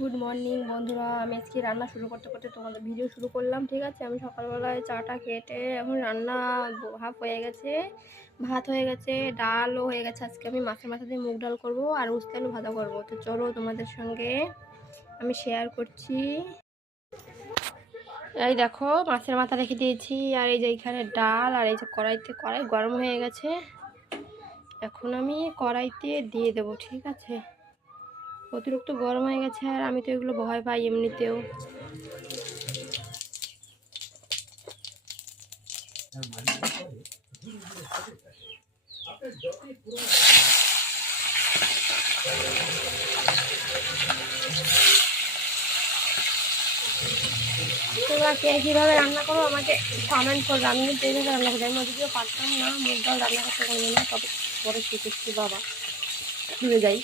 Good morning বন্ধুরা। আমি আজকে রান্না শুরু করতে করতে তোমাদের ভিডিও শুরু করলাম। ঠিক আছে, আমি সকালবেলায় চাটা কেটে এখন রান্না হাফ হয়ে গেছে, ভাত হয়ে গেছে, ডালও হয়ে গেছে। আজকে আমি মাছের মাথা দিয়ে মুগ ডাল করবো আর উস্তে আলু ভাজা করবো। তো চলো তোমাদের সঙ্গে আমি শেয়ার করছি। এই দেখো মাছের মাথা রেখে দিয়েছি, আর এই যে এইখানে ডাল, আর এই যে কড়াই গরম হয়ে গেছে। এখন আমি কড়াইতে দিয়ে দেবো। ঠিক আছে, অতিরিক্ত গরম হয়ে গেছে, আর আমি তো এগুলো ভয় পাই এমনিতেও। তোমরা কে কীভাবে রান্না করো আমাকে কমেন্ট করবে। আমি কিন্তু এইভাবে রান্না করি, আমি যদিও পারতাম না মুগ ডাল রান্না করতে পারি না, তবে পরে শিখেছি বাবা, ভুলে যাই।